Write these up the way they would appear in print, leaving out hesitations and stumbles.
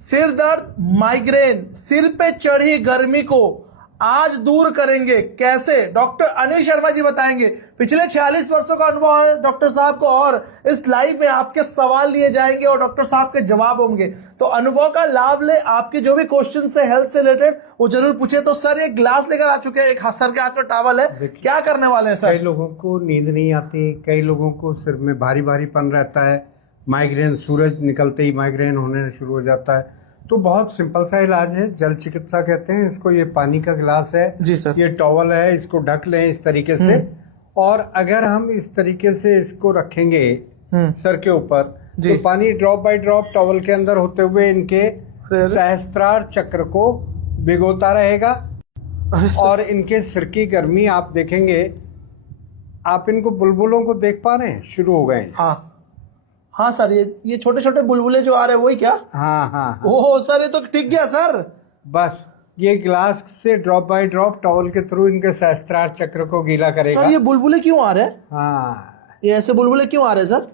सिर दर्द, माइग्रेन, सिर पे चढ़ी गर्मी को आज दूर करेंगे कैसे, डॉक्टर अनिल शर्मा जी बताएंगे। पिछले 46 वर्षों का अनुभव है डॉक्टर साहब को और इस लाइव में आपके सवाल लिए जाएंगे और डॉक्टर साहब के जवाब होंगे। तो अनुभव का लाभ ले, आपके जो भी क्वेश्चन है हेल्थ से रिलेटेड वो जरूर पूछे। तो सर ये ग्लास लेकर आ चुके हैं, एक सर के हाथ में टॉवल है, क्या करने वाले हैं सर? कई लोगों को नींद नहीं आती, कई लोगों को सिर में भारी भारीपन रहता है, माइग्रेन, सूरज निकलते ही माइग्रेन होने शुरू हो जाता है। तो बहुत सिंपल सा इलाज है, जल चिकित्सा कहते हैं इसको। ये पानी का गिलास है जी सर, ये टॉवल है, इसको ढक लें इस तरीके से। और अगर हम इस तरीके से इसको रखेंगे सर के ऊपर, तो पानी ड्रॉप बाय ड्रॉप टॉवल के अंदर होते हुए इनके सहस्त्रार चक्र को भिगोता रहेगा। और इनके सिर की गर्मी आप देखेंगे, आप इनको बुलबुलों को देख पा रहे हैं, शुरू हो गए। हाँ हाँ सर, ये छोटे छोटे बुलबुले जो आ रहे हैं वही क्या? हाँ। ओह सर, ये तो टिक गया सर। बस ये गिलास से ड्रॉप बाय ड्रॉप टॉवल के थ्रू इनके सहस्त्रार चक्र को गीला करेगा। सर ये बुलबुले क्यों आ रहे हैं? हाँ, ये ऐसे बुलबुले क्यों आ रहे हैं सर?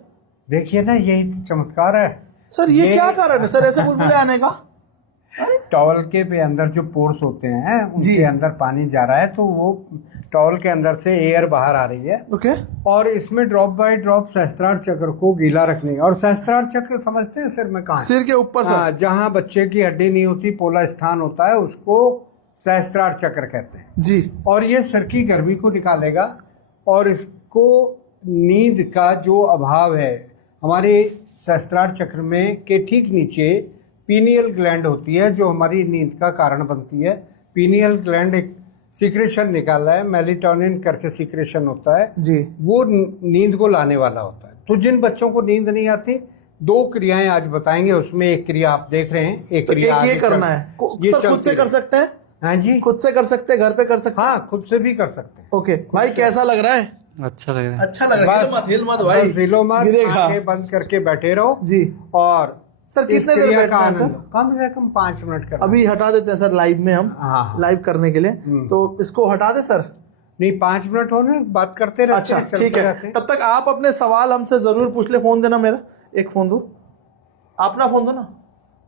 देखिए ना, यही तो चमत्कार है सर। ये क्या कारण है सर ऐसे बुलबुले आने का? टॉवल के भी अंदर जो पोर्स होते हैं उनके अंदर पानी जा रहा है, तो वो टॉवल के अंदर से एयर बाहर आ रही है। ओके। और इसमें ड्रॉप बाय ड्रॉप सहस्त्रार चक्र को गीला रखने। और सहस्त्रार चक्र समझते हैं सिर में कहाँ है? सिर के ऊपर सर। जहाँ बच्चे की हड्डी नहीं होती, पोला स्थान होता है, उसको सहस्त्रार चक्र कहते हैं जी। और ये सिर की गर्मी को निकालेगा। और इसको नींद का जो अभाव है, हमारे सहस्त्रार चक्र में के ठीक नीचे पीनियल ग्लैंड होती है जो हमारी नींद का कारण बनती है। पीनियल ग्लैंड एक सीक्रेशन निकाला है, मेलेटोनिन करके सीक्रेशन होता है जी, वो नींद को लाने वाला होता है। तो जिन बच्चों को नींद नहीं आती, 2 क्रियाएं आज बताएंगे, उसमें एक क्रिया आप देख रहे हैं, एक क्रिया ये करना है। ये खुद से कर सकते हैं? हाँ जी, खुद से कर सकते हैं, घर पे कर सकते हैं? हाँ, खुद से भी कर सकते हैं। ओके भाई, कैसा लग रहा है? अच्छा लग रहा है। अच्छा लग रहा है। हिल मत भाई, हिलो मत, गिरेगा। आंखें बंद करके बैठे रहो जी। और सर कितने देर बैठना है सर? कम से कम 5 मिनट करना। अभी हटा देते हैं सर लाइव में हम, लाइव करने के लिए। तो इसको हटा दे सर। नहीं, 5 मिनट होने, बात करते रहते हैं। अच्छा ठीक है, तब तक आप अपने सवाल हमसे जरूर पूछ ले। फोन देना, मेरा एक फोन दो, अपना फोन दो ना,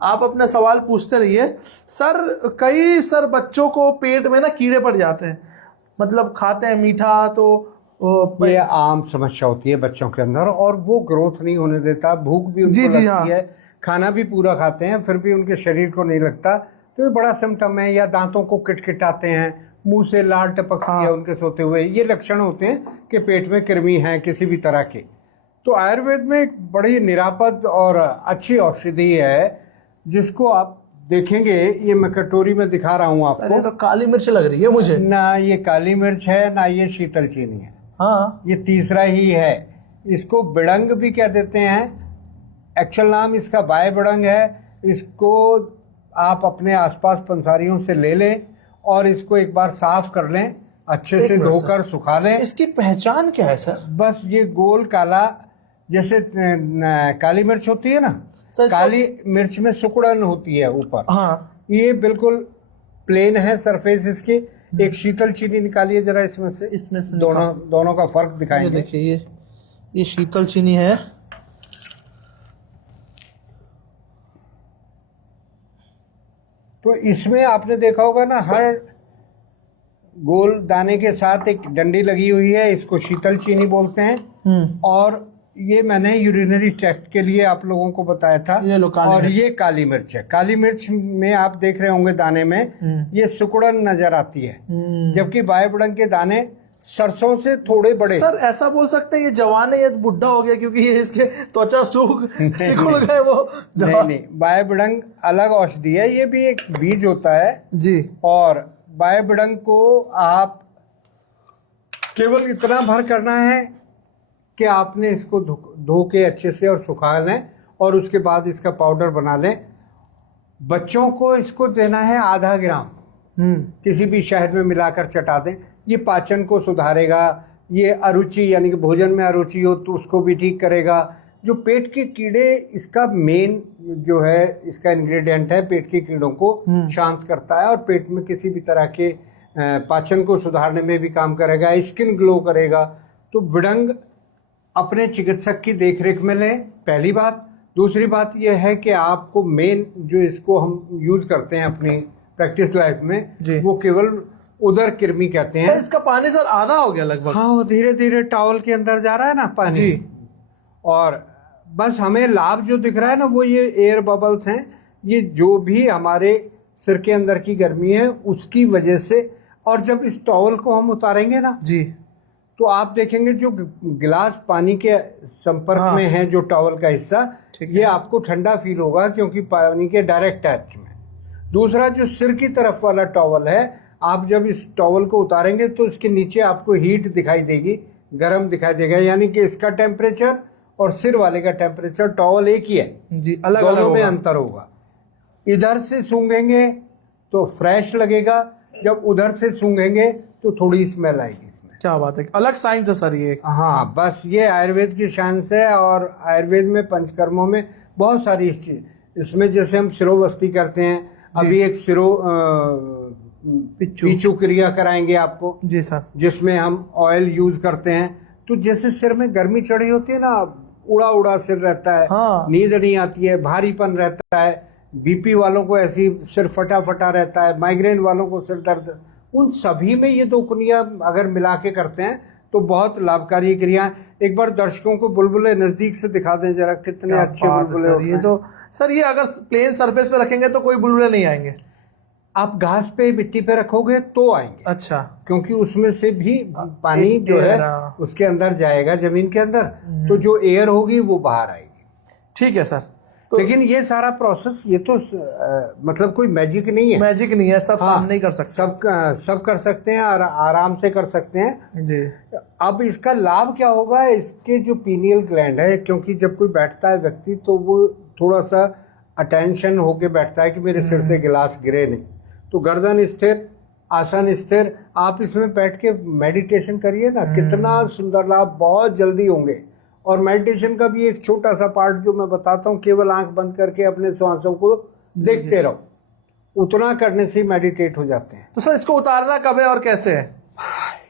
आप अपने सवाल पूछते रहिए। सर कई बच्चों को पेट में ना कीड़े पड़ जाते हैं, मतलब खाते हैं मीठा तो ये आम समस्या होती है बच्चों के अंदर, और वो ग्रोथ नहीं होने देता। भूख भी उनको लगती है, खाना भी पूरा खाते हैं, फिर भी उनके शरीर को नहीं लगता। तो ये बड़ा सिम्टम है। या दांतों को किटकिटाते हैं, मुंह से लाल टपकती है उनके सोते हुए, ये लक्षण होते हैं कि पेट में कृमि है किसी भी तरह के। तो आयुर्वेद में एक बड़ी निरापद और अच्छी औषधि है जिसको आप देखेंगे, ये मैं कटोरी में दिखा रहा हूँ आपको। ये तो काली मिर्च लग रही है मुझे। ना ये काली मिर्च है, ना ये शीतल चीनी है। हाँ, ये तीसरा ही है। इसको बिड़ंग भी कह देते हैं, एक्चुअल नाम इसका बाय बिड़ंग है। इसको आप अपने आसपास पंसारियों से ले लें और इसको एक बार साफ कर लें, अच्छे से धोकर सुखा लें। इसकी पहचान क्या है सर? बस ये गोल काला, जैसे काली मिर्च होती है ना, काली मिर्च में सुकड़न होती है ऊपर। हाँ, ये बिल्कुल प्लेन है सरफेस इसकी। एक शीतल चीनी निकालिए जरा इसमें से दोनों का फर्क दिखाएंगे। देखिए ये शीतल चीनी है। तो इसमें आपने देखा होगा ना, हर गोल दाने के साथ एक डंडी लगी हुई है, इसको शीतल चीनी बोलते हैं। और ये मैंने यूरिनरी ट्रैक्ट के लिए आप लोगों को बताया था। और ये काली मिर्च है। काली मिर्च में आप देख रहे होंगे दाने में ये सुकड़न नजर आती है, जबकि बायबड़ंग के दाने सरसों से थोड़े बड़े। सर ऐसा बोल सकते हैं ये जवान है, ये बुढ़ा हो गया क्योंकि ये इसके त्वचा सूख सिकुड़ गए वो। नहीं, बायबड़ंग अलग औषधि है, ये भी एक बीज होता है जी। और बायबड़ंग को आप केवल इतना भर करना है कि आपने इसको धो के अच्छे से और सुखा लें और उसके बाद इसका पाउडर बना लें। बच्चों को इसको देना है आधा ग्राम, किसी भी शहद में मिलाकर चटा दें। ये पाचन को सुधारेगा। ये अरुचि यानी कि भोजन में अरुचि हो तो उसको भी ठीक करेगा। जो पेट के कीड़े, इसका मेन जो है इसका इंग्रेडिएंट है, पेट के कीड़ों को शांत करता है और पेट में किसी भी तरह के पाचन को सुधारने में भी काम करेगा, स्किन ग्लो करेगा। तो बिड़ंग अपने चिकित्सक की देखरेख में लें, पहली बात। दूसरी बात यह है कि आपको मेन जो इसको हम यूज करते हैं अपनी प्रैक्टिस लाइफ जी। में, वो केवल उदर कृमि कहते सर हैं। इसका पानी सर आधा हो गया लगभग। हाँ, वो धीरे धीरे टॉवल के अंदर जा रहा है ना पानी। जी। और बस हमें लाभ जो दिख रहा है ना, वो ये एयर बबल्स हैं। ये जो भी हमारे सिर के अंदर की गर्मी है उसकी वजह से। और जब इस टॉवल को हम उतारेंगे ना, जी। तो आप देखेंगे जो गिलास पानी के संपर्क हाँ। में है, जो टॉवल का हिस्सा, ठीक ये है। आपको ठंडा फील होगा क्योंकि पानी के डायरेक्ट टच में। दूसरा जो सिर की तरफ वाला टॉवल है, आप जब इस टॉवल को उतारेंगे तो इसके नीचे आपको हीट दिखाई देगी, गर्म दिखाई देगा। यानी कि इसका टेम्परेचर और सिर वाले का टेम्परेचर, टॉवल एक ही है जी, अलग अलग दोनों में होगा। अंतर होगा। इधर से सूंघेंगे तो फ्रेश लगेगा, जब उधर से सूंघेंगे तो थोड़ी स्मेल आएगी इसमें। क्या बात है, अलग साइंस है सर ये। हाँ, बस ये आयुर्वेद की साइंस है। और आयुर्वेद में पंचकर्मों में बहुत सारी इस चीज, इसमें जैसे हम शिरोवस्ती करते हैं, अभी एक पिचू क्रिया कराएंगे आपको, जी सर। जिसमें हम ऑयल यूज करते हैं। तो जैसे सिर में गर्मी चढ़ी होती है ना, उड़ा उड़ा सिर रहता है, हाँ। नींद नहीं आती है, भारीपन रहता है, बीपी वालों को ऐसी सिर फटा फटा रहता है, माइग्रेन वालों को सिर दर्द, उन सभी में ये दो कुनिया अगर मिला के करते हैं तो बहुत लाभकारी क्रिया है। एक बार दर्शकों को बुलबुले नजदीक से दिखा दें जरा, कितने क्या अच्छे बात है बुलबुले सर, होते ये हैं। तो सर, ये अगर प्लेन सरफेस पे रखेंगे तो कोई बुलबुले नहीं आएंगे। आप घास पे, मिट्टी पे रखोगे तो आएंगे, अच्छा। क्योंकि उसमें से भी पानी जो है एयर, उसके अंदर जाएगा जमीन के अंदर, तो जो एयर होगी वो बाहर आएगी। ठीक है सर। तो लेकिन ये सारा प्रोसेस, ये तो मतलब कोई मैजिक नहीं है, मैजिक नहीं है, सब हाँ, सामने ही कर सकते सब कर सकते हैं और आराम से कर सकते हैं। हैं। जी। अब इसका लाभ क्या होगा, इसके जो पीनियल ग्लैंड है, क्योंकि जब कोई बैठता है व्यक्ति तो वो थोड़ा सा अटेंशन होके बैठता है कि मेरे सिर से गिलास गिरे नहीं, तो गर्दन स्थिर, आसन स्थिर। आप इसमें बैठ के मेडिटेशन करिए ना, कितना सुंदर लाभ बहुत जल्दी होंगे। और मेडिटेशन का भी एक छोटा सा पार्ट जो मैं बताता हूँ, केवल आंख बंद करके अपने श्वासों को देखते रहो, उतना करने से ही मेडिटेट हो जाते हैं। तो सर इसको उतारना कब है और कैसे है?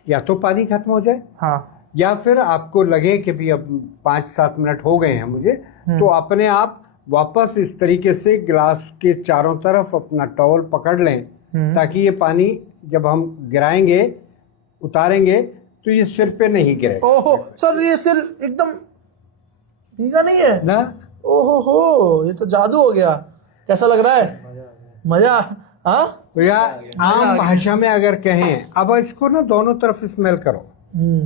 या तो पानी खत्म हो जाए, हाँ। या फिर आपको लगे कि भी अब 5-7 मिनट हो गए हैं मुझे, तो अपने आप वापस इस तरीके से गिलास के चारों तरफ अपना टॉवल पकड़ लें, ताकि ये पानी जब हम गिराएंगे, उतारेंगे, तो ये सिर पे नहीं गिरेगा। ओहो सर, ये सिर एकदम भीगा नहीं है ना? ओहो हो, ये तो जादू हो गया। कैसा लग रहा है? मजा। हाँ, तो या आम भाषा में अगर कहें, अब इसको ना दोनों तरफ स्मेल करो।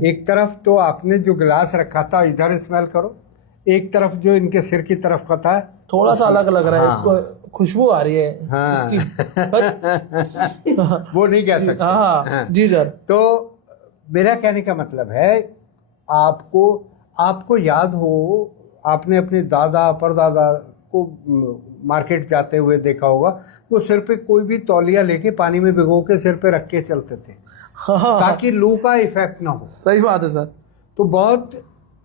एक तरफ तो आपने जो गिलास रखा था इधर स्मेल करो, एक तरफ जो इनके सिर की तरफ का था, थोड़ा सा अलग लग रहा है। हाँ। खुशबू आ रही है हाँ। इसकी। वो नहीं कह सकते। हाँ जी सर। तो मेरा कहने का मतलब है, आपको याद हो, आपने अपने दादा परदादा को मार्केट जाते हुए देखा होगा, वो सिर पे कोई भी तौलिया लेके पानी में भिगो के सिर पे रख के चलते थे, हाँ, ताकि लू का इफेक्ट ना हो। सही बात है सर। तो बहुत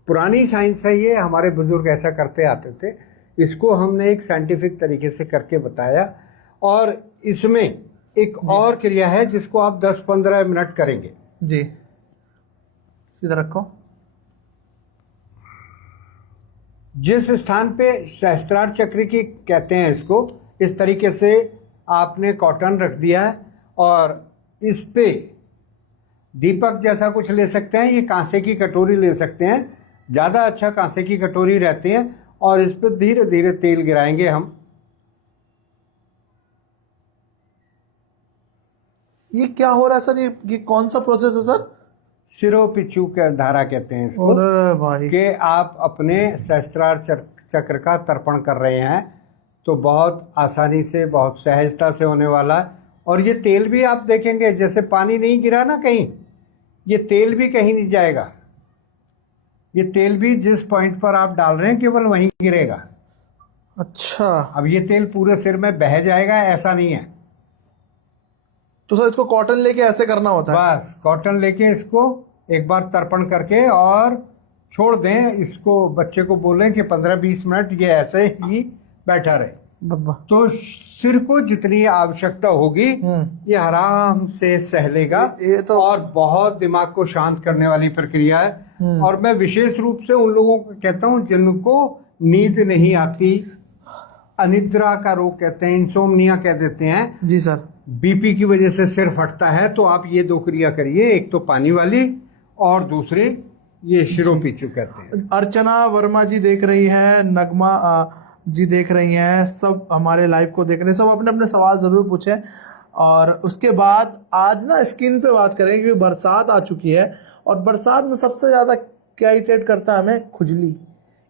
पुरानी साइंस है ये, हमारे बुजुर्ग ऐसा करते आते थे। इसको हमने एक साइंटिफिक तरीके से करके बताया। और इसमें एक और क्रिया है जिसको आप 10-15 मिनट करेंगे। जी, सीधा रखो। जिस स्थान पे सहस्त्रार चक्र की कहते हैं इसको, इस तरीके से आपने कॉटन रख दिया है, और इस पे दीपक जैसा कुछ ले सकते हैं, ये कांसे की कटोरी ले सकते हैं, ज़्यादा अच्छा कांसे की कटोरी रहती है। और इस पे धीरे धीरे तेल गिराएंगे हम। ये क्या हो रहा है सर? ये कौन सा प्रोसेस है सर? सिरो पिछू का धारा कहते हैं इसको, अरे भाई, कि आप अपने सहस्त्रार चक्र का तर्पण कर रहे हैं, तो बहुत आसानी से, बहुत सहजता से होने वाला है। और ये तेल भी आप देखेंगे, जैसे पानी नहीं गिरा ना कहीं, ये तेल भी कहीं नहीं जाएगा। ये तेल भी जिस पॉइंट पर आप डाल रहे हैं केवल वहीं गिरेगा। अच्छा। अब ये तेल पूरे सिर में बह जाएगा ऐसा नहीं है। तो सर इसको कॉटन लेके ऐसे करना होता है? बस कॉटन लेके इसको एक बार तर्पण करके और छोड़ दें इसको। बच्चे को बोलें कि 15-20 मिनट ये ऐसे ही बैठा रहे, तो सिर को जितनी आवश्यकता होगी ये आराम से सह लेगा। ये तो और बहुत दिमाग को शांत करने वाली प्रक्रिया है। और मैं विशेष रूप से उन लोगों को कहता हूँ जिनको नींद नहीं आती, अनिद्रा का रोग कहते हैं, इंसोम्निया कह देते हैं, जी सर। बीपी की वजह से सिर फटता है, तो आप ये 2 क्रिया करिए, एक तो पानी वाली और दूसरी ये शिरोपीचू कहते हैं। अर्चना वर्मा जी देख रही है, नगमा जी देख रही हैं, सब हमारे लाइव को देख रहे हैं, सब अपने अपने सवाल ज़रूर पूछें। और उसके बाद आज ना स्किन पे बात करेंगे क्योंकि बरसात आ चुकी है और बरसात में सबसे ज़्यादा क्या इरिटेट करता है हमें, खुजली,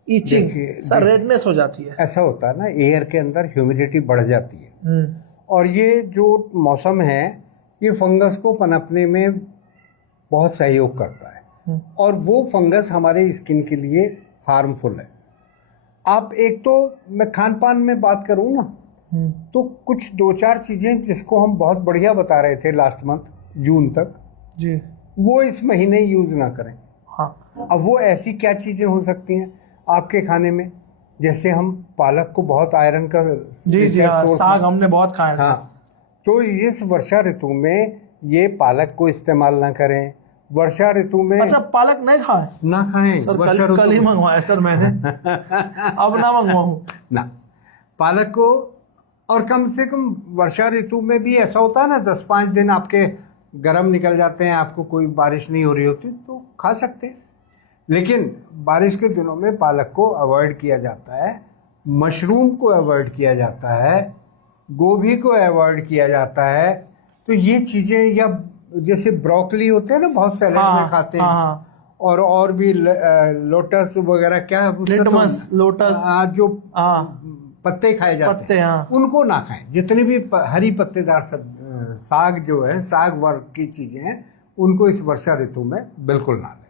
ईचिंग, सर रेडनेस हो जाती है। ऐसा होता है ना, एयर के अंदर ह्यूमिडिटी बढ़ जाती है और ये जो मौसम है ये फंगस को पनपने में बहुत सहयोग करता है और वो फंगस हमारे स्किन के लिए हार्मफुल है। आप एक तो मैं खान पान में बात करूँ ना, तो कुछ 2-4 चीज़ें जिसको हम बहुत बढ़िया बता रहे थे लास्ट मंथ जून तक जी, वो इस महीने यूज़ ना करें। हाँ। अब वो ऐसी क्या चीज़ें हो सकती हैं आपके खाने में, जैसे हम पालक को बहुत आयरन का जी जी हाँ, सोर्स, साग हमने बहुत खाया है। हाँ, तो इस वर्षा ऋतु में ये पालक को इस्तेमाल ना करें। वर्षा ऋतु में अच्छा, पालक नहीं खाए ना खाएं सर, वर्षा कल ही ऋतु में। मंगवाया सर मैंने अब ना मंगवाऊं ना, पालक को, और कम से कम वर्षा ऋतु में भी ऐसा होता है ना 10-5 दिन आपके गर्म निकल जाते हैं, आपको कोई बारिश नहीं हो रही होती तो खा सकते हैं, लेकिन बारिश के दिनों में पालक को अवॉइड किया जाता है, मशरूम को अवॉइड किया जाता है, गोभी को अवॉइड किया जाता है। तो ये चीज़ें, या जैसे ब्रोकली होते हैं ना, बहुत सैलेड में खाते हैं, हाँ, और भी लोटस वगैरह, क्या है उसका लिटमस, लोटस, जो हाँ, पत्ते खाए जाते पत्ते, हैं, हाँ, उनको ना खाएं। जितनी भी हरी पत्तेदार साग जो है, साग वर्ग की चीजें हैं, उनको इस वर्षा ऋतु में बिल्कुल ना लें।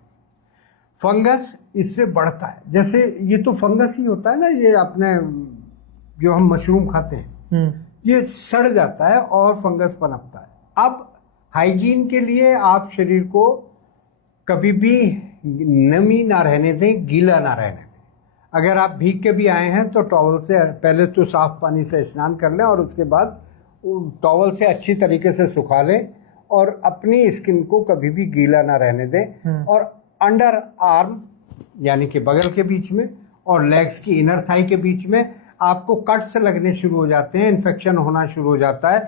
फंगस इससे बढ़ता है, जैसे ये तो फंगस ही होता है ना, ये अपने जो हम मशरूम खाते हैं ये सड़ जाता है और फंगस पनपता है। अब हाइजीन के लिए आप शरीर को कभी भी नमी ना रहने दें, गीला ना रहने दें। अगर आप भीग के भी आए हैं तो टॉवल से पहले तो साफ पानी से स्नान कर लें और उसके बाद टॉवल से अच्छी तरीके से सुखा लें और अपनी स्किन को कभी भी गीला ना रहने दें। और अंडर आर्म यानी कि बगल के बीच में और लेग्स की इनर थाई के बीच में आपको कट्स लगने शुरू हो जाते हैं, इन्फेक्शन होना शुरू हो जाता है।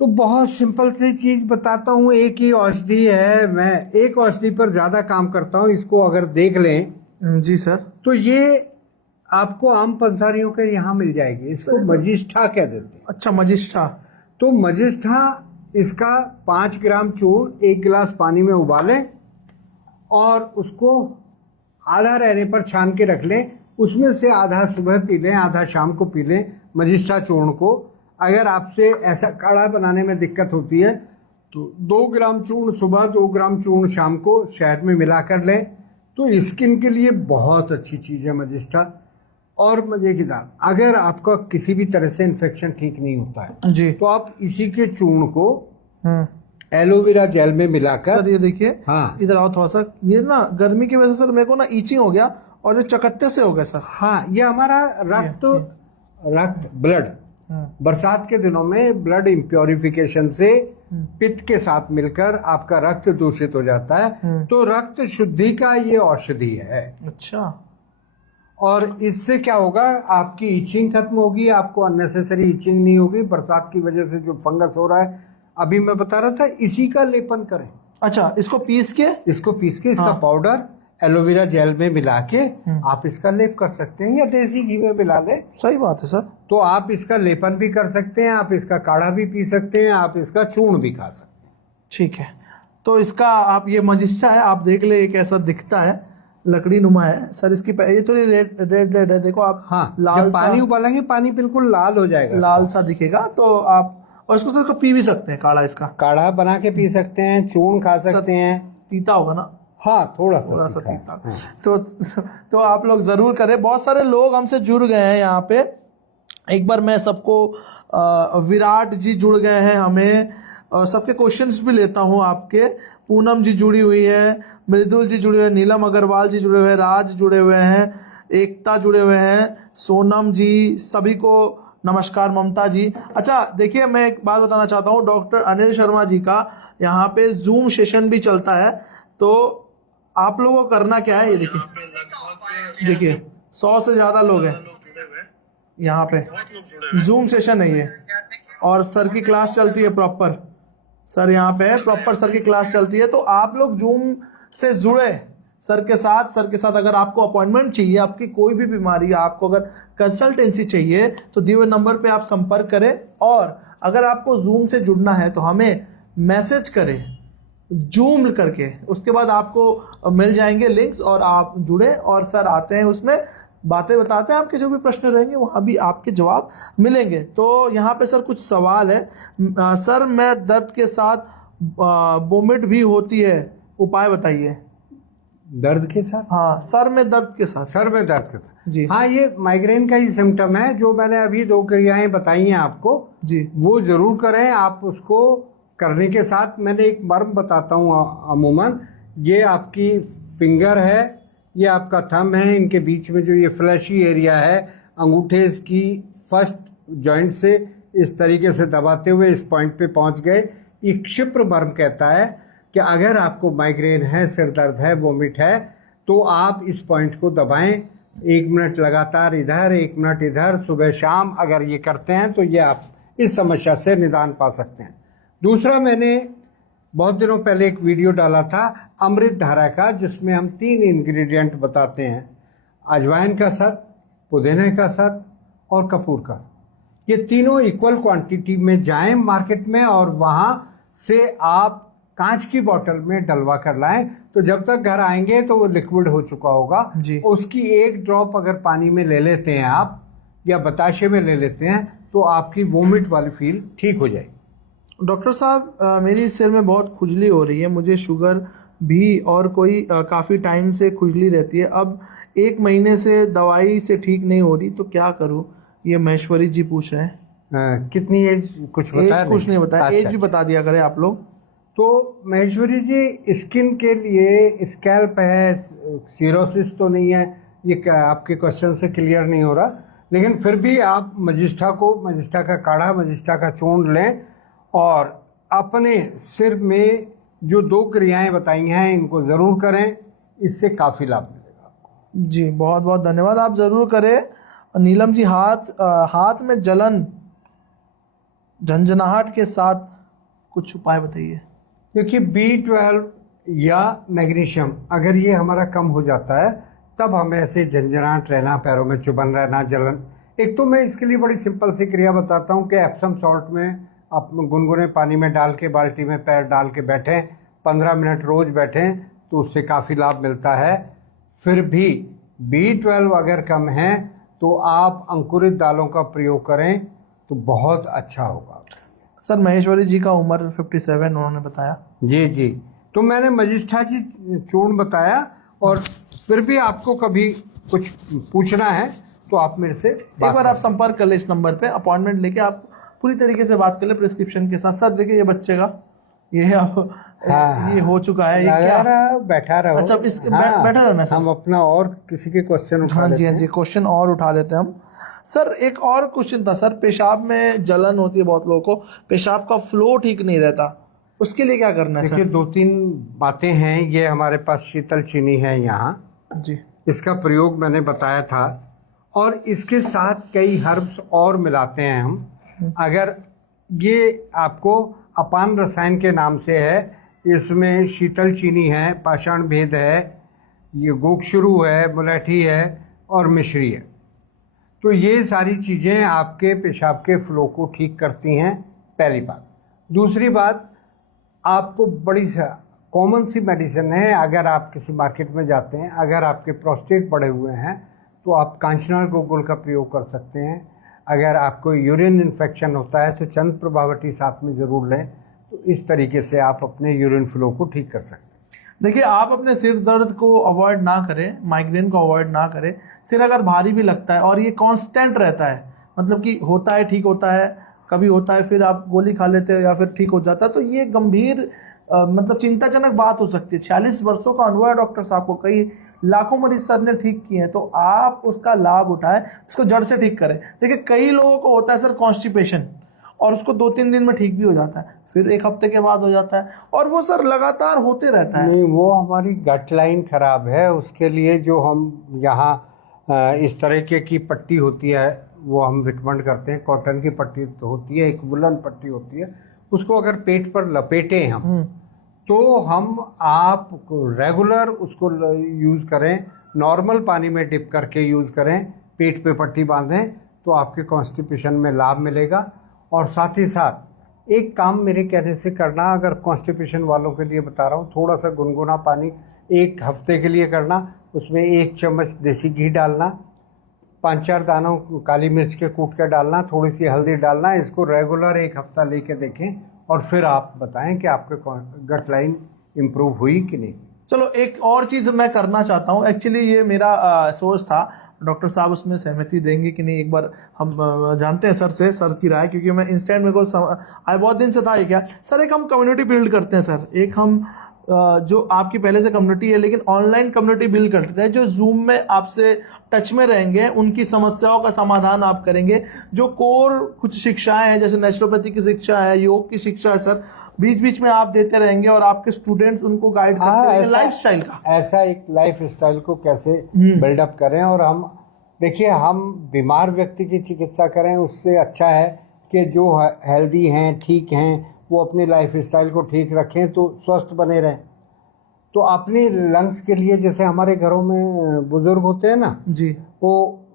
तो बहुत सिंपल सी चीज़ बताता हूँ, एक ही औषधि है, मैं एक औषधि पर ज़्यादा काम करता हूँ, इसको अगर देख लें जी सर, तो ये आपको आम पंसारियों के यहाँ मिल जाएगी, इसको मजिष्ठा कह देते हैं। अच्छा, मजिष्ठा। तो मजिष्ठा, इसका 5 ग्राम चूर्ण 1 गिलास पानी में उबालें और उसको आधा रहने पर छान के रख लें, उसमें से आधा सुबह पी लें, आधा शाम को पी लें मजिष्ठा चूर्ण को। अगर आपसे ऐसा काढ़ा बनाने में दिक्कत होती है तो 2 ग्राम चूर्ण सुबह, 2 ग्राम चूर्ण शाम को शहद में मिला कर लें। तो स्किन के लिए बहुत अच्छी चीज़ है मजिष्ठा। और मजे की बात, अगर आपका किसी भी तरह से इन्फेक्शन ठीक नहीं होता है जी, तो आप इसी के चूर्ण को एलोवेरा जेल में मिलाकर, सर ये देखिए, हाँ, इधर आओ थोड़ा सा, ये ना गर्मी की वजह से सर मेरे को ना ईचिंग हो गया और ये चकत्ते से हो गया सर। हाँ, ये हमारा रक्त ब्लड बरसात के दिनों में ब्लड इम्प्योरिफिकेशन से पित्त के साथ मिलकर आपका रक्त दूषित हो जाता है। तो रक्त शुद्धि का ये औषधि है। अच्छा, और इससे क्या होगा, आपकी इचिंग खत्म होगी, आपको अननेसेसरी इचिंग नहीं होगी। बरसात की वजह से जो फंगस हो रहा है, अभी मैं बता रहा था, इसी का लेपन करें। अच्छा, इसको पीस के इसका हाँ, पाउडर एलोवेरा जेल में मिला के आप इसका लेप कर सकते हैं, या देसी घी में मिला ले। सही बात है सर। तो आप इसका लेपन भी कर सकते हैं, आप इसका काढ़ा भी पी सकते हैं, आप इसका चूर्ण भी खा सकते हैं। ठीक है, तो इसका आप ये मजिष्ठा है, आप देख ले, एक ऐसा दिखता है, लकड़ी नुमा है सर, इसकी ये थोड़ी रेड है, देखो आप। हाँ, लाल जब पानी उबालेंगे पानी बिल्कुल लाल हो जाएगा, लाल सा दिखेगा। तो आप, और इसको सर पी भी सकते हैं, काढ़ा इसका काढ़ा बना के पी सकते हैं, चूर्ण खा सकते हैं। तीता होगा ना? हाँ, थोड़ा सा तीखा है। तीता। तो आप लोग जरूर करें। बहुत सारे लोग हमसे जुड़ गए हैं यहाँ पे। एक बार मैं सबको, विराट जी जुड़ गए हैं हमें, और सबके क्वेश्चंस भी लेता हूँ आपके। पूनम जी जुड़ी हुई है, मृदुल जी जुड़े हुए हैं, नीलम अग्रवाल जी जुड़े हुए हैं, राज जुड़े हुए हैं, एकता जुड़े हुए हैं, सोनम जी, सभी को नमस्कार। ममता जी, अच्छा देखिए, मैं एक बात बताना चाहता हूँ, डॉक्टर अनिल शर्मा जी का यहाँ पे जूम सेशन भी चलता है। तो आप लोगों को करना क्या है, ये देखिए, 100 से ज़्यादा लोग हैं यहाँ पे, जूम सेशन है ये, और सर की क्लास चलती है प्रॉपर। सर यहाँ पे है, प्रॉपर सर की क्लास चलती है। तो आप लोग जूम से जुड़े सर के साथ अगर आपको अपॉइंटमेंट चाहिए, आपकी कोई भी बीमारी, आपको अगर कंसल्टेंसी चाहिए तो दिए हुए नंबर पे आप संपर्क करें। और अगर आपको जूम से जुड़ना है तो हमें मैसेज करें जूम करके, उसके बाद आपको मिल जाएंगे लिंक्स और आप जुड़े और सर आते हैं, उसमें बातें बताते हैं, आपके जो भी प्रश्न रहेंगे वहाँ भी आपके जवाब मिलेंगे। तो यहाँ पे सर कुछ सवाल है। सर मैं दर्द के साथ वोमिट भी होती है, उपाय बताइए। दर्द के साथ? हाँ, सर में दर्द के साथ। सर में दर्द के साथ जी हाँ, ये माइग्रेन का ही सिम्टम है। जो मैंने अभी 2 क्रियाएं बताई हैं आपको, जी वो ज़रूर करें। आप उसको करने के साथ मैंने एक मर्म बताता हूँ। अमूमन ये आपकी फिंगर है, ये आपका थंब है, इनके बीच में जो ये फ्लैशी एरिया है, अंगूठे की फर्स्ट जॉइंट से इस तरीके से दबाते हुए इस पॉइंट पे पहुंच गए। ये क्षिप्र मर्म कहता है कि अगर आपको माइग्रेन है, सिर दर्द है, वोमिट है, तो आप इस पॉइंट को दबाएं 1 मिनट लगातार इधर, 1 मिनट इधर, सुबह शाम अगर ये करते हैं तो ये आप इस समस्या से निदान पा सकते हैं। दूसरा, मैंने बहुत दिनों पहले एक वीडियो डाला था अमृत धारा का, जिसमें हम 3 इंग्रेडिएंट बताते हैं, अजवाइन का सत, पुदीने का सत और कपूर का सत। ये तीनों इक्वल क्वांटिटी में जाएं मार्केट में और वहाँ से आप कांच की बोतल में डलवा कर लाएं। तो जब तक घर आएंगे तो वो लिक्विड हो चुका होगा जी। उसकी 1 ड्रॉप अगर पानी में ले लेते हैं आप, या बताशे में ले लेते हैं, तो आपकी वोमिट वाली फील ठीक हो जाएगी। डॉक्टर साहब मेरी सिर में बहुत खुजली हो रही है, मुझे शुगर भी और कोई काफ़ी टाइम से खुजली रहती है, अब 1 महीने से दवाई से ठीक नहीं हो रही, तो क्या करूं? ये महेश्वरी जी पूछ रहे हैं। कितनी एज कुछ बताया? एज कुछ नहीं बताया। अच्छा, एज भी बता दिया करें आप लोग। तो महेश्वरी जी, स्किन के लिए स्कैल्प है, सीरोसिस तो नहीं है, ये आपके क्वेश्चन से क्लियर नहीं हो रहा, लेकिन फिर भी आप मजिस्ठा का काढ़ा, मजिस्ठा का चूर्ण लें और अपने सिर में जो 2 क्रियाएं बताई हैं इनको ज़रूर करें, इससे काफ़ी लाभ मिलेगा आपको। जी बहुत बहुत धन्यवाद, आप ज़रूर करें। नीलम जी, हाथ में जलन, झंझनाहट के साथ कुछ उपाय बताइए। क्योंकि B12 या मैग्नीशियम अगर ये हमारा कम हो जाता है, तब हमें ऐसे झंझनाहट रहना, पैरों में चुभन रहना, जलन। एक तो मैं इसके लिए बड़ी सिंपल सी क्रिया बताता हूँ कि एप्सम सॉल्ट में आप गुनगुने पानी में डाल के बाल्टी में पैर डाल के बैठें, 15 मिनट रोज़ बैठें, तो उससे काफ़ी लाभ मिलता है। फिर भी B12 अगर कम है तो आप अंकुरित दालों का प्रयोग करें तो बहुत अच्छा होगा। सर महेश्वरी जी का उम्र 57 उन्होंने बताया। जी जी, तो मैंने मजिस्ठा जी चूर्ण बताया, और फिर भी आपको कभी कुछ पूछना है तो आप मेरे से एक बार आप संपर्क कर ले इस नंबर पे, अपॉइंटमेंट लेके आप पूरी तरीके से बात कर ले प्रिस्क्रिप्शन के साथ। सर देखिए ये बच्चे का ये अब हाँ, ये हो चुका है, ये क्या बैठा रहो। अच्छा इसके बैठा रहना सर। हम अपना और किसी के क्वेश्चन उठा हाँ जी, लेते हाँ हैं। जी, क्वेश्चन और उठा लेते हैं हम। सर एक और क्वेश्चन था सर, पेशाब में जलन होती है बहुत लोगों को, पेशाब का फ्लो ठीक नहीं रहता, उसके लिए क्या करना है सर? देखिए 2-3 बातें हैं। ये हमारे पास शीतल चीनी है यहाँ जी, इसका प्रयोग मैंने बताया था, और इसके साथ कई हर्ब्स और मिलाते हैं हम। अगर ये आपको अपान रसायन के नाम से है, इसमें शीतल चीनी है, पाषाण भेद है, ये गोक्षरू है, मुलैठी है और मिश्री है। तो ये सारी चीज़ें आपके पेशाब के फ्लो को ठीक करती हैं, पहली बात। दूसरी बात, आपको बड़ी कॉमन सी मेडिसिन है, अगर आप किसी मार्केट में जाते हैं, अगर आपके प्रोस्टेट बढ़े हुए हैं तो आप कांचनार गोगुल का प्रयोग कर सकते हैं। अगर आपको यूरिन इन्फेक्शन होता है तो चंद प्रभावटी साथ में ज़रूर लें। तो इस तरीके से आप अपने यूरिन फ्लो को ठीक कर सकते हैं। देखिए आप अपने सिर दर्द को अवॉइड ना करें, माइग्रेन को अवॉइड ना करें। सिर अगर भारी भी लगता है और ये कांस्टेंट रहता है, मतलब कि होता है ठीक होता है, कभी होता है फिर आप गोली खा लेते हो या फिर ठीक हो जाता है, तो ये गंभीर मतलब चिंताजनक बात हो सकती है। 46 वर्षों का अनुभव है डॉक्टर साहब को, कई लाखों मरीज सर ने ठीक किए हैं, तो आप उसका लाभ उठाएं, इसको जड़ से ठीक करें। देखिए कई लोगों को होता है सर कॉन्स्टिपेशन, और उसको 2-3 दिन में ठीक भी हो जाता है, फिर 1 हफ्ते के बाद हो जाता है, और वो सर लगातार होते रहता है। नहीं, वो हमारी गट लाइन खराब है। उसके लिए जो हम यहाँ इस तरीके की पट्टी होती है, वो हम रिकमेंड करते हैं। कॉटन की पट्टी तो होती है, एक वुलन पट्टी होती है, उसको अगर पेट पर लपेटें हम, तो हम आप रेगुलर उसको यूज़ करें, नॉर्मल पानी में डिप करके यूज़ करें, पेट पे पट्टी बांधें, तो आपके कॉन्स्टिपेशन में लाभ मिलेगा। और साथ ही साथ एक काम मेरे कहने से करना, अगर कॉन्स्टिपेशन वालों के लिए बता रहा हूँ, थोड़ा सा गुनगुना पानी 1 हफ्ते के लिए करना, उसमें 1 चम्मच देसी घी डालना, 5-4 दानों काली मिर्च के कूट कर डालना, थोड़ी सी हल्दी डालना, इसको रेगुलर 1 हफ्ता लेके देखें और फिर आप बताएं कि आपके गट लाइन इम्प्रूव हुई कि नहीं। चलो एक और चीज मैं करना चाहता हूँ, एक्चुअली ये मेरा सोच था, डॉक्टर साहब उसमें सहमति देंगे कि नहीं, एक बार हम जानते हैं सर से, सर की राय, क्योंकि मैं इंस्टेंट मेरे को बहुत दिन से था ये क्या सर, एक हम कम्युनिटी बिल्ड करते हैं सर, एक हम जो आपकी पहले से कम्युनिटी है लेकिन ऑनलाइन कम्युनिटी बिल्ड करते हैं, जो जूम में आपसे टच में रहेंगे, उनकी समस्याओं का समाधान आप करेंगे, जो कोर कुछ शिक्षाएं हैं जैसे नेचुरोपैथी की शिक्षा है, योग की शिक्षा है सर, बीच बीच में आप देते रहेंगे और आपके स्टूडेंट्स उनको गाइड करते रहेंगे लाइफ स्टाइल का। ऐसा एक लाइफ स्टाइल को कैसे बिल्डअप करें। और हम देखिए, हम बीमार व्यक्ति की चिकित्सा करें उससे अच्छा है कि जो हेल्दी हैं, ठीक हैं, वो अपनी लाइफ स्टाइल को ठीक रखें तो स्वस्थ बने रहें। तो अपनी लंग्स के लिए, जैसे हमारे घरों में बुजुर्ग होते हैं ना जी, वो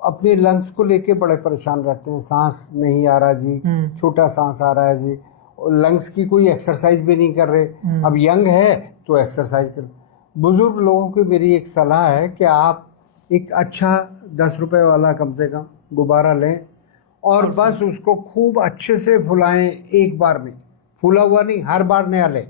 अपनी लंग्स को लेके बड़े परेशान रहते हैं, सांस नहीं आ रहा जी, छोटा सांस आ रहा है जी, लंग्स की कोई एक्सरसाइज भी नहीं कर रहे। अब यंग है तो एक्सरसाइज कर। बुजुर्ग लोगों की मेरी एक सलाह है कि आप एक अच्छा 10 रुपए वाला कम से कम गुब्बारा लें और बस उसको खूब अच्छे से फुलाएं, एक बार में, फूला हुआ नहीं, हर बार नया लें,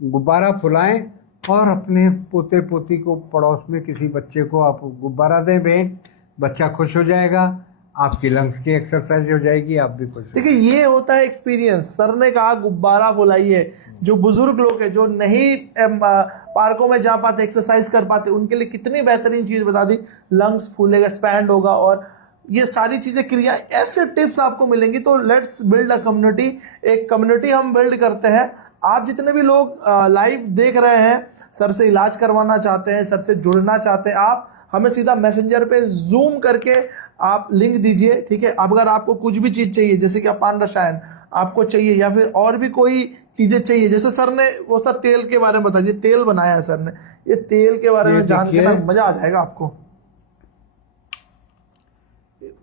गुब्बारा फुलाएं और अपने पोते पोती को, पड़ोस में किसी बच्चे को आप गुब्बारा दें भेंट, बच्चा खुश हो जाएगा, आपकी लंग्स की एक्सरसाइज हो जाएगी, आप भी खुश। देखिए ये होता है एक्सपीरियंस। सर ने कहा गुब्बारा फुलाइए, जो बुजुर्ग लोग हैं जो नहीं पार्कों में जा पाते, एक्सरसाइज कर पाते, उनके लिए कितनी बेहतरीन चीज बता दी, लंग्स फूलेगा, एक्सपैंड होगा, और ये सारी चीजें क्रिया, ऐसे टिप्स आपको मिलेंगी। तो लेट्स बिल्ड अ कम्युनिटी, एक कम्युनिटी हम बिल्ड करते हैं। आप जितने भी लोग लाइव देख रहे हैं, सर से इलाज करवाना चाहते हैं, सर से जुड़ना चाहते हैं, आप हमें सीधा मैसेंजर पे जूम करके आप लिंक दीजिए, ठीक है। अब अगर आपको कुछ भी चीज चाहिए, जैसे कि अपान रसायन आपको चाहिए या फिर और भी कोई चीजें चाहिए, जैसे सर ने वो सर तेल के बारे में बताइए, तेल बनाया है सर ने, ये तेल के बारे में जान के ना मजा आ जाएगा आपको।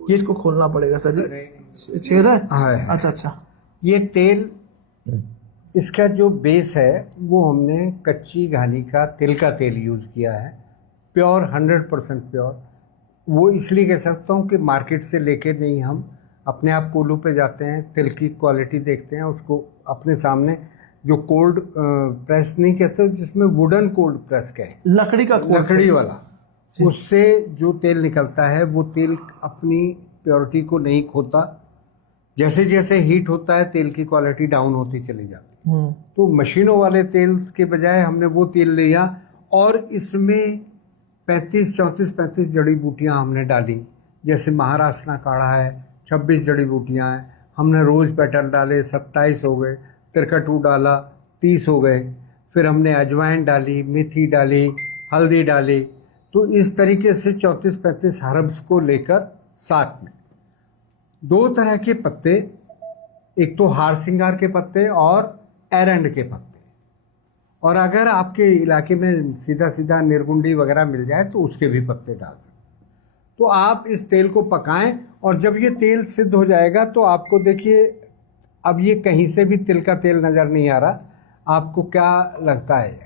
ये इसको खोलना पड़ेगा सर जी, छेद है? हाँ, अच्छा अच्छा। ये तेल, इसका जो बेस है वो हमने कच्ची घानी का तिल का तेल यूज़ किया है, प्योर, 100% प्योर। वो इसलिए कह सकता हूँ कि मार्केट से लेके नहीं, हम अपने आप कोल्हू पे जाते हैं, तिल की क्वालिटी देखते हैं, उसको अपने सामने, जो कोल्ड प्रेस नहीं कहते, जिसमें वुडन कोल्ड प्रेस कहे, लकड़ी का लकड़ी वाला, उससे जो तेल निकलता है वो तेल अपनी प्योरिटी को नहीं खोता। जैसे जैसे हीट होता है तेल की क्वालिटी डाउन होती चली जाती है। तो मशीनों वाले तेल के बजाय हमने वो तेल लिया और इसमें 34 जड़ी बूटियाँ हमने डाली, जैसे महारासना काढ़ा है, 26 जड़ी बूटियाँ हैं, हमने रोज़ पेटल डाले, 27 हो गए, तिरकटू डाला, 30 हो गए, फिर हमने अजवाइन डाली, मेथी डाली, हल्दी डाली। तो इस तरीके से 34-35 हर्ब्स को लेकर साथ में 2 तरह के पत्ते, एक तो हार सिंगार के पत्ते और एरंड के पत्ते, और अगर आपके इलाके में सीधा सीधा निर्गुंडी वगैरह मिल जाए तो उसके भी पत्ते डाल सकते। तो आप इस तेल को पकाएं और जब ये तेल सिद्ध हो जाएगा तो आपको देखिए, अब ये कहीं से भी तिल का तेल नज़र नहीं आ रहा, आपको क्या लगता है?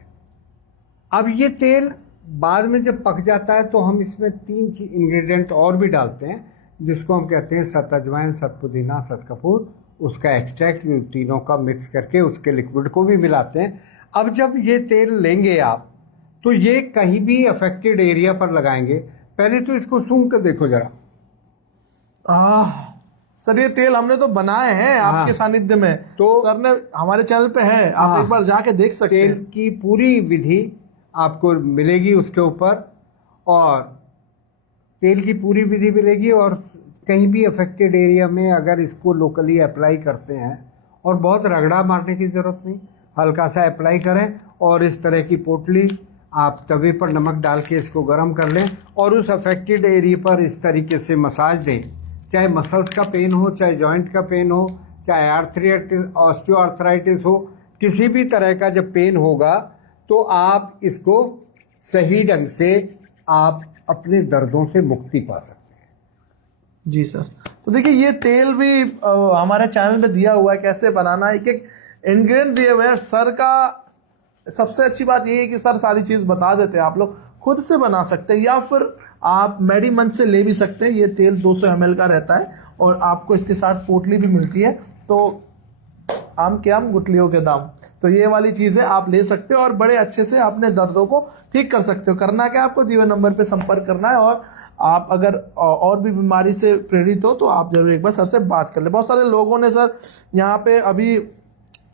अब ये तेल बाद में जब पक जाता है तो हम इसमें 3 इंग्रेडिएंट और भी डालते हैं, जिसको हम कहते हैं सत अजवाइन, सत पुदीना, सत कपूर, उसका एक्सट्रैक्ट, तीनों का मिक्स करके उसके लिक्विड को भी मिलाते हैं। अब जब ये तेल लेंगे आप, तो ये कहीं भी अफेक्टेड एरिया पर लगाएंगे। पहले तो इसको सूंघ कर देखो जरा। सर ये तेल हमने तो बनाए हैं आपके सानिध्य में, तो सर ने हमारे चैनल पे है, आप एक बार जाके देख सकते हैं। तेल की पूरी विधि आपको मिलेगी उसके ऊपर, और तेल की पूरी विधि मिलेगी, और कहीं भी अफेक्टेड एरिया में अगर इसको लोकली अप्लाई करते हैं, और बहुत रगड़ा मारने की ज़रूरत नहीं, हल्का सा अप्लाई करें और इस तरह की पोटली आप तवे पर नमक डाल के इसको गर्म कर लें और उस अफेक्टेड एरिया पर इस तरीके से मसाज दें। चाहे मसल्स का पेन हो, चाहे जॉइंट का पेन हो, चाहे आर्थराइटिस, ऑस्टियोआर्थराइटिस हो, किसी भी तरह का जब पेन होगा तो आप इसको सही ढंग से आप अपने दर्दों से मुक्ति पा सकते हैं। जी सर। तो देखिए ये तेल भी हमारे चैनल पे दिया हुआ है कैसे बनाना है, एक एक इंग्रेडिएंट दिए हुए हैं। सर का सबसे अच्छी बात ये है कि सर सारी चीज़ बता देते हैं, आप लोग खुद से बना सकते हैं या फिर आप मेडीमंच से ले भी सकते हैं। ये तेल 200 ml का रहता है और आपको इसके साथ पोटली भी मिलती है। तो आम के आम गुठलियों के दाम, तो ये वाली चीज़ें आप ले सकते हो और बड़े अच्छे से अपने दर्दों को ठीक कर सकते हो। करना क्या, आपको दिए हुए नंबर पे संपर्क करना है और आप अगर और भी बीमारी से प्रेरित हो तो आप जरूर एक बार सर से बात कर ले। बहुत सारे लोगों ने सर यहाँ पे अभी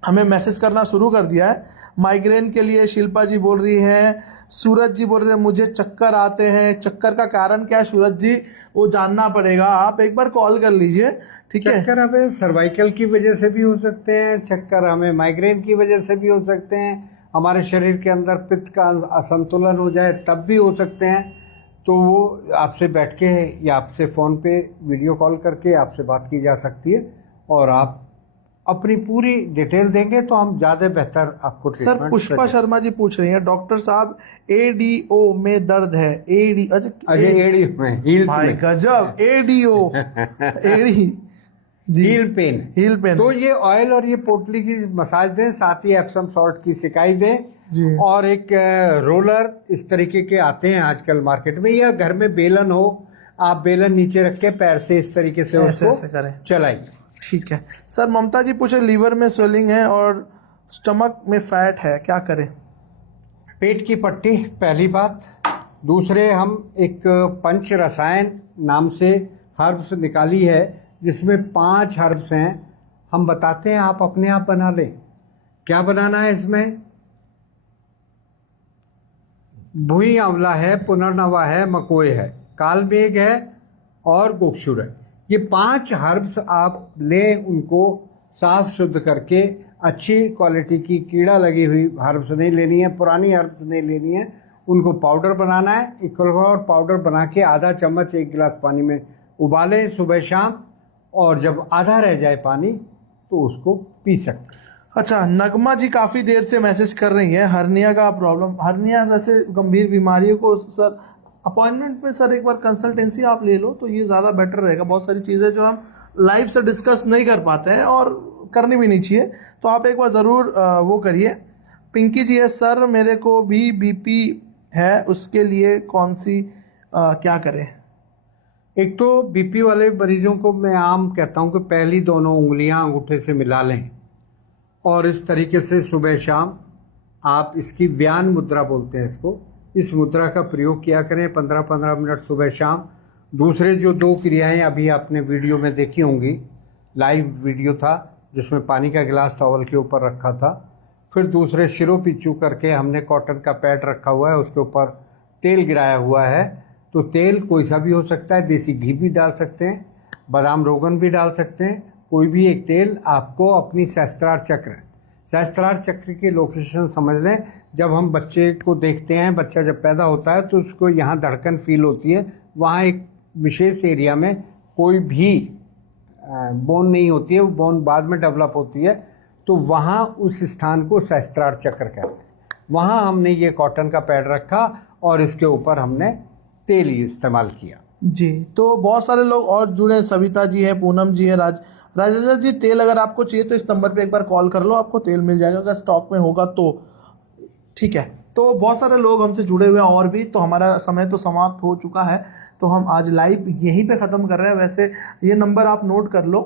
हमें मैसेज करना शुरू कर दिया है माइग्रेन के लिए। शिल्पा जी बोल रही हैं, सूरज जी बोल रहे हैं मुझे चक्कर आते हैं। चक्कर का कारण क्या है सूरज जी, वो जानना पड़ेगा, आप एक बार कॉल कर लीजिए, ठीक है। चक्कर हमें सर्वाइकल की वजह से भी हो सकते हैं, चक्कर हमें माइग्रेन की वजह से भी हो सकते हैं, हमारे शरीर के अंदर पित्त का असंतुलन हो जाए तब भी हो सकते हैं। तो वो आपसे बैठ के या आपसे फ़ोन पे वीडियो कॉल करके आपसे बात की जा सकती है और आप अपनी पूरी डिटेल देंगे तो हम ज़्यादा बेहतर आपको ट्रीटमेंट। सर पुष्पा शर्मा जी पूछ रही हैं डॉक्टर साहब एडीओ में दर्द है, एडी एडी में हील में गजब, एडीओ एडी जी, हील पेन। तो ये ऑयल और ये पोटली की मसाज दें, साथ ही एप्सम सॉल्ट की सिकाई दें जी। और एक रोलर इस तरीके के आते हैं आजकल मार्केट में, या घर में बेलन हो, आप बेलन नीचे रख के पैर से इस तरीके से उसको करें, चलाइए। ठीक है। सर ममता जी पूछे लीवर में स्वेलिंग है और स्टमक में फैट है, क्या करें? पेट की पट्टी पहली बात। दूसरे हम एक पंच रसायन नाम से हर्ब्स निकाली है जिसमें 5 हर्ब्स हैं, हम बताते हैं, आप अपने आप बना लें। क्या बनाना है इसमें? भुई आंवला है, पुनर्नवा है, मकोए है, कालमेघ है और गोक्षुर है। ये 5 हर्ब्स आप लें, उनको साफ शुद्ध करके अच्छी क्वालिटी की कीड़ा लगी हुई हर्ब्स नहीं लेनी है, पुरानी हर्ब्स नहीं लेनी है, उनको पाउडर बनाना है। इक्वलर पाउडर बना के आधा चम्मच 1 गिलास पानी में उबालें सुबह शाम, और जब आधा रह जाए पानी तो उसको पी सकते हैं। अच्छा, नगमा जी काफ़ी देर से मैसेज कर रही है, हर्निया का प्रॉब्लम, हर्निया जैसे गंभीर बीमारियों को सर अपॉइंटमेंट पे सर एक बार कंसल्टेंसी आप ले लो तो ये ज़्यादा बेटर रहेगा। बहुत सारी चीज़ें जो हम लाइव से डिस्कस नहीं कर पाते हैं और करनी भी नहीं चाहिए, तो आप एक बार ज़रूर वो करिए। पिंकी जी है, सर मेरे को भी बीपी है, उसके लिए कौन सी क्या करें? एक तो बीपी वाले मरीजों को मैं आम कहता हूं कि पहली दोनों उंगलियां अंगूठे से मिला लें और इस तरीके से सुबह शाम आप इसकी व्यान मुद्रा बोलते हैं इसको, इस मुद्रा का प्रयोग किया करें 15-15 मिनट सुबह शाम। दूसरे जो 2 क्रियाएं अभी आपने वीडियो में देखी होंगी, लाइव वीडियो था जिसमें पानी का गिलास टॉवल के ऊपर रखा था, फिर दूसरे शिरो पीछू करके हमने कॉटन का पैड रखा हुआ है, उसके ऊपर तेल गिराया हुआ है। तो तेल कोई सा भी हो सकता है, देसी घी भी डाल सकते हैं, बादाम रोगन भी डाल सकते हैं, कोई भी एक तेल आपको अपनी सहस्त्रार चक्र की लोकेशन समझ लें। जब हम बच्चे को देखते हैं, बच्चा जब पैदा होता है तो उसको यहाँ धड़कन फील होती है, वहाँ एक विशेष एरिया में कोई भी बोन नहीं होती है, वो बोन बाद में डेवलप होती है, तो वहाँ उस स्थान को सहस्त्रार चक्र कहते हैं। वहाँ हमने ये कॉटन का पैड रखा और इसके ऊपर हमने तेल इस्तेमाल किया जी। तो बहुत सारे लोग और जुड़े, सविता जी है, पूनम जी है, राजेंद्र जी, तेल अगर आपको चाहिए तो इस नंबर पे एक बार कॉल कर लो, आपको तेल मिल जाएगा अगर स्टॉक में होगा तो, ठीक है। तो बहुत सारे लोग हमसे जुड़े हुए हैं और भी, तो हमारा समय तो समाप्त हो चुका है, तो हम आज लाइव यहीं पे ख़त्म कर रहे हैं। वैसे ये नंबर आप नोट कर लो,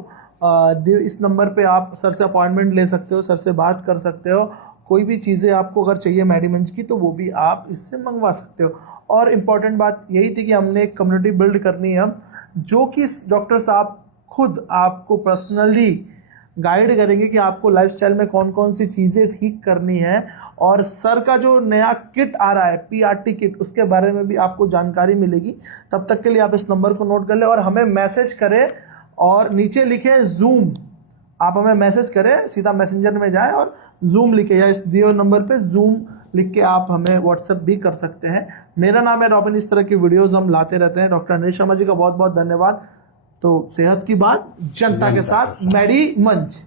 इस नंबर पे आप सर से अपॉइंटमेंट ले सकते हो, सर से बात कर सकते हो, कोई भी चीज़ें आपको अगर चाहिए मेडिमेंट की तो वो भी आप इससे मंगवा सकते हो। और इम्पॉर्टेंट बात यही थी कि हमने एक कम्युनिटी बिल्ड करनी है जो कि डॉक्टर साहब खुद आपको पर्सनली गाइड करेंगे कि आपको लाइफस्टाइल में कौन कौन सी चीज़ें ठीक करनी है, और सर का जो नया किट आ रहा है पीआरटी किट, उसके बारे में भी आपको जानकारी मिलेगी। तब तक के लिए आप इस नंबर को नोट कर लें और हमें मैसेज करें और नीचे लिखें जूम, आप हमें मैसेज करें, सीधा मैसेंजर में जाएं और जूम लिखे या इस दिए हुए नंबर पे जूम लिख के आप हमें व्हाट्सएप भी कर सकते हैं। मेरा नाम है रॉबिन। इस तरह की वीडियोस हम लाते रहते हैं। डॉक्टर अनिल शर्मा जी का बहुत बहुत धन्यवाद। तो सेहत की बात जनता के साथ, मैडी मंच।